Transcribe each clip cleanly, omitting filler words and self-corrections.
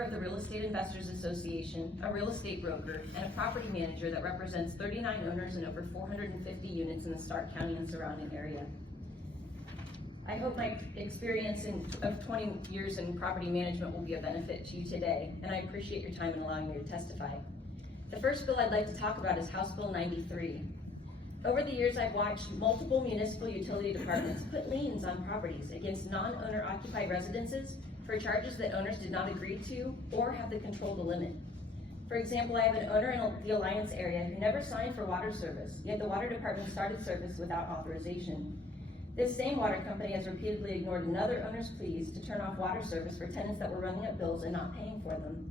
Of the Real Estate Investors Association, a real estate broker, and a property manager that represents 39 owners and over 450 units in the Stark County and surrounding area. I hope my experience of 20 years in property management will be a benefit to you today, and I appreciate your time in allowing me to testify. The first bill I'd like to talk about is House Bill 93. Over the years, I've watched multiple municipal utility departments put liens on properties against non-owner occupied residences for charges that owners did not agree to or have the control to limit. For example, I have an owner in the Alliance area who never signed for water service, yet the water department started service without authorization. This same water company has repeatedly ignored another owner's pleas to turn off water service for tenants that were running up bills and not paying for them.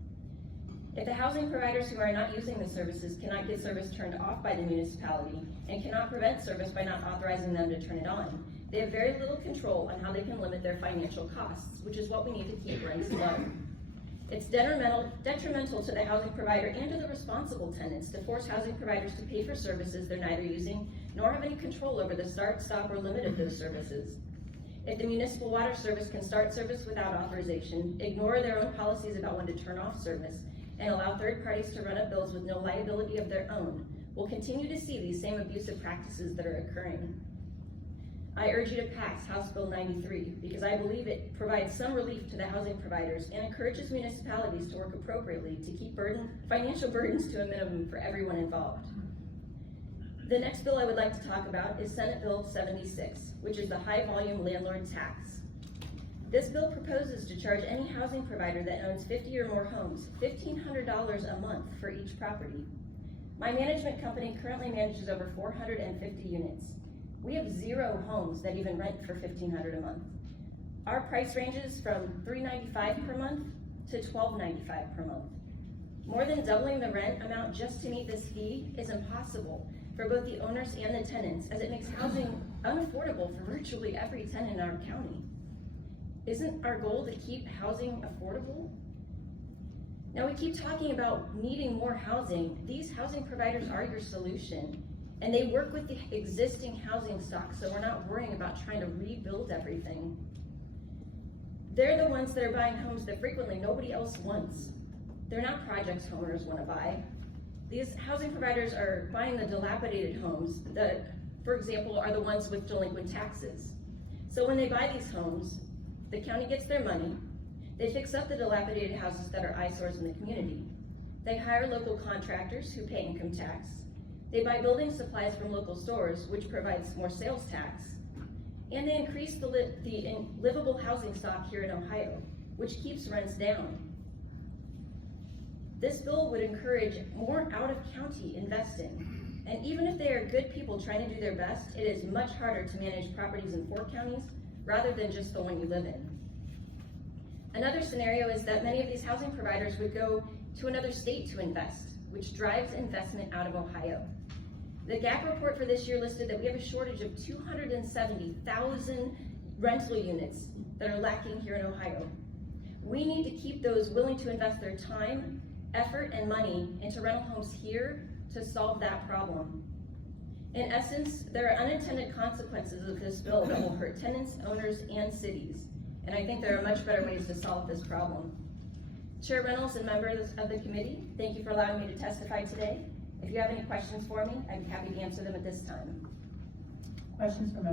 If the housing providers who are not using the services cannot get service turned off by the municipality and cannot prevent service by not authorizing them to turn it on, they have very little control on how they can limit their financial costs, which is what we need to keep rents low. It's detrimental to the housing provider and to the responsible tenants to force housing providers to pay for services they're neither using nor have any control over the start, stop, or limit of those services. If the municipal water service can start service without authorization, ignore their own policies about when to turn off service, and allow third parties to run up bills with no liability of their own, we'll continue to see these same abusive practices that are occurring. I urge you to pass House Bill 93 because I believe it provides some relief to the housing providers and encourages municipalities to work appropriately to keep financial burdens to a minimum for everyone involved. The next bill I would like to talk about is Senate Bill 76, which is the high volume landlord tax. This bill proposes to charge any housing provider that owns 50 or more homes $1,500 a month for each property. My management company currently manages over 450 units. We have 0 homes that even rent for $1,500 a month. Our price ranges from $395 per month to $1,295 per month. More than doubling the rent amount just to meet this fee is impossible for both the owners and the tenants, as it makes housing unaffordable for virtually every tenant in our county. Isn't our goal to keep housing affordable? Now, we keep talking about needing more housing. These housing providers are your solution, and they work with the existing housing stock, so we're not worrying about trying to rebuild everything. They're the ones that are buying homes that frequently nobody else wants. They're not projects homeowners want to buy. These housing providers are buying the dilapidated homes that, for example, are the ones with delinquent taxes. So when they buy these homes, the county gets their money, they fix up the dilapidated houses that are eyesores in the community. They hire local contractors who pay income tax. They buy building supplies from local stores, which provides more sales tax. And they increase the livable housing stock here in Ohio, which keeps rents down. This bill would encourage more out-of-county investing. And even if they are good people trying to do their best, it is much harder to manage properties in 4 counties rather than just the one you live in. Another scenario is that many of these housing providers would go to another state to invest, which drives investment out of Ohio. The GAP report for this year listed that we have a shortage of 270,000 rental units that are lacking here in Ohio. We need to keep those willing to invest their time, effort, and money into rental homes here to solve that problem. In essence, there are unintended consequences of this bill that will hurt tenants, owners, and cities. And I think there are much better ways to solve this problem. Chair Reynolds and members of the committee, thank you for allowing me to testify today. If you have any questions for me, I'd be happy to answer them at this time. Questions from